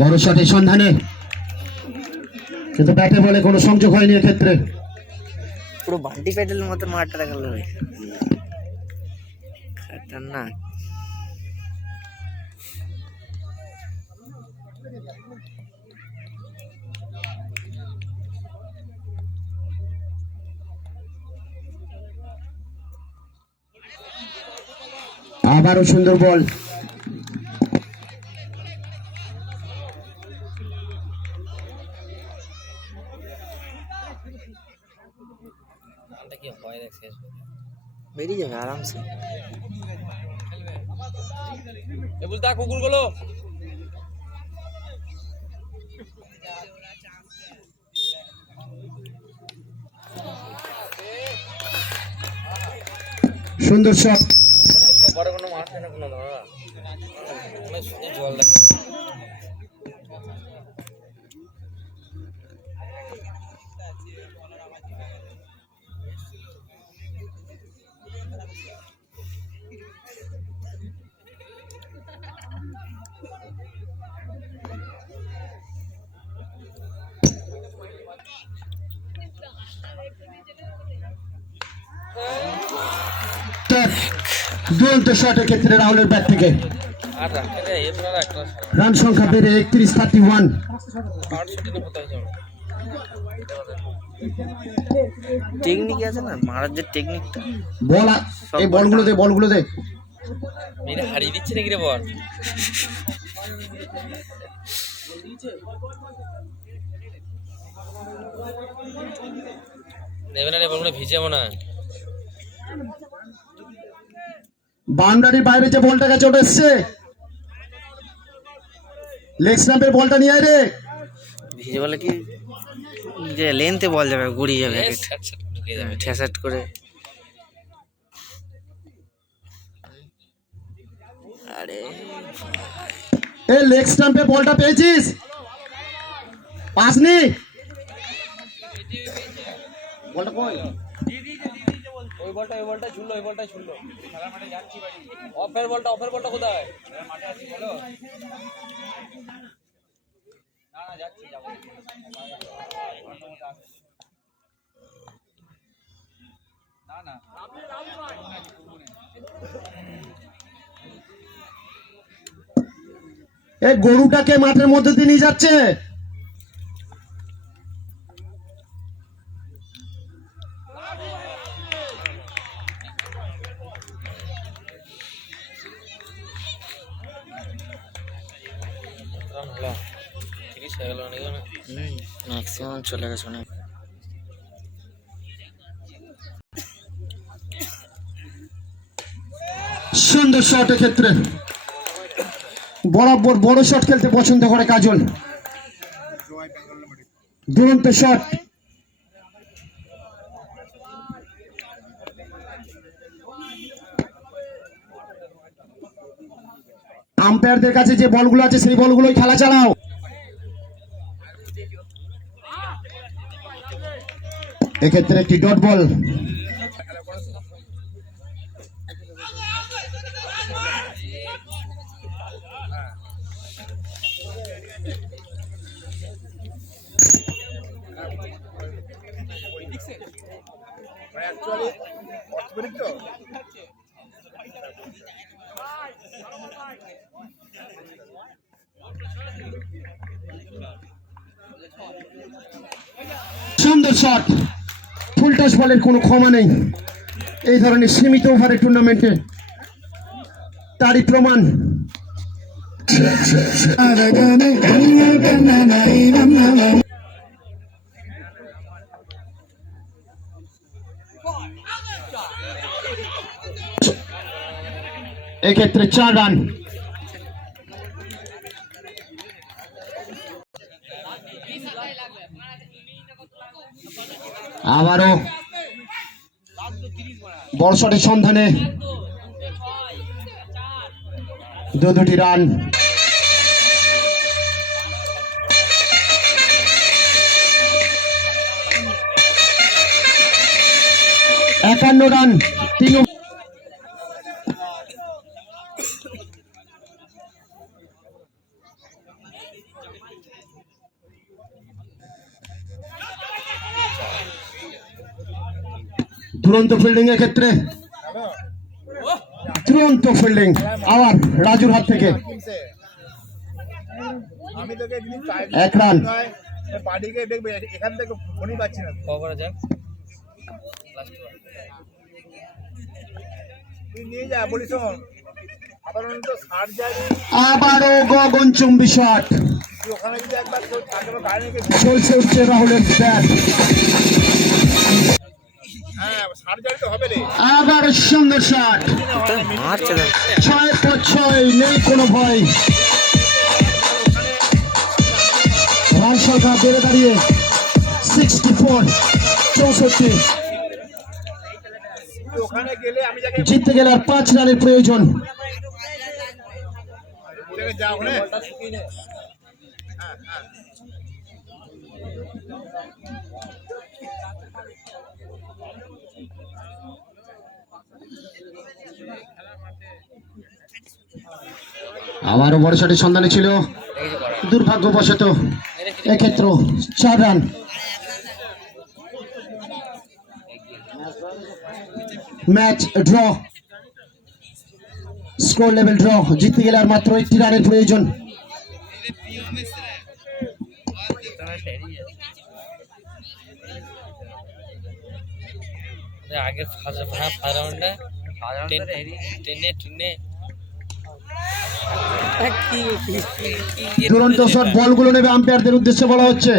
বড় শটের সন্ধানে। কিন্তু ব্যাটে বলে কোনো সংযোগ হয়নি এক্ষেত্রে। পুরো বান্টি প্যাডেলের মতো মারটা দেখাল রে খতরনাক। আবারও সুন্দর বল। বেরিয়ে যাবে আরামসে। এবুলতা কুকুরগুলো। সুন্দর শট কোনো মারছে না কোনো দাদা। জল দেখা দুরন্ত শটের ক্ষেত্রে রাহুলের ব্যাট থেকে। রান সংখ্যা বেড়ে একত্রিশ থার্টি ওয়ান টেকনিক আছে না? মারার যে টেকনিকটা। বল এই বলগুলো দে বলগুলো দে। মেরে হারিয়ে দিচ্ছে নাকি রে বল? নেবে না রে বলগুলো ভিজে মনে হয়। বাউন্ডারির বাইরে যে বলটা গেছে ওটা এসছে। লেগ স্ট্যাম্পের বলটা নিয়ে আয় রে। ভিজে বলে কি? যে লেন্থে বল যাবে গড়িয়ে যাবে এ, ঠেসাট করে। আরে। এই লেগ স্টাম্পে বলটা পেয়েছিস? পাসনি? বলটা কই? ওই বলটা ওই বলটা ওই বলটা অফের বলটা অফের বলটা কোথায়? এই গরুটাকে মাঠের মধ্যে দিয়ে নিয়ে যাচ্ছে? ম্যাক্সিমাম চলে গেছে অনেক। সুন্দর শট ক্ষেত্রে বরাবর বড় শট খেলতে পছন্দ করে কাজল। দুরন্ত শট আম্পায়ারদের কাছে যে বলগুলো আছে সেই বলগুলোই খেলা চালাও। এক্ষেত্রে একটি dot ball shot full touch বলের কোনো ক্ষমা নেই। এই ধরনের সীমিত ওভারের টুর্নামেন্টে তারই প্রমাণ। এক্ষেত্রে চার রান। আবারও বড় সন্ধানে দু দুটি রান। একান্ন রান তিন দুরন্ত ফিল্ডিং এর ক্ষেত্রে। দুরন্ত ফিল্ডিং আবার রাজুর হাত থেকে। এক রান। দেখবে এখান থেকে ফোনই পাচ্ছি না আবারও শট থাকে গাড়ি রেখে চলছে উঠছে রাহুলের ব্যাট আবার সুন্দর শট ছয় পর ছয় নেই কোনো ভয়। রান সংখ্যা বেড়ে দাঁড়িয়ে সিক্সটি ফোর চৌষট্টি জিততে গেলে আর পাঁচ রানের প্রয়োজন ওখানে বলটা শুকিয়ে নে আবারও বড় শটের সন্ধানে ছিল। দুর্ভাগ্যবশত এক্ষেত্র চার run. Match draw. Score level draw. জিততে গেলে আর মাত্র একটি রানের প্রয়োজন। আগে ফার্স্ট রাউন্ডে টেনে টেনে দুরন্ত শট বলগুলো নেবে আম্পায়ারদের উদ্দেশ্যে বলা হচ্ছে।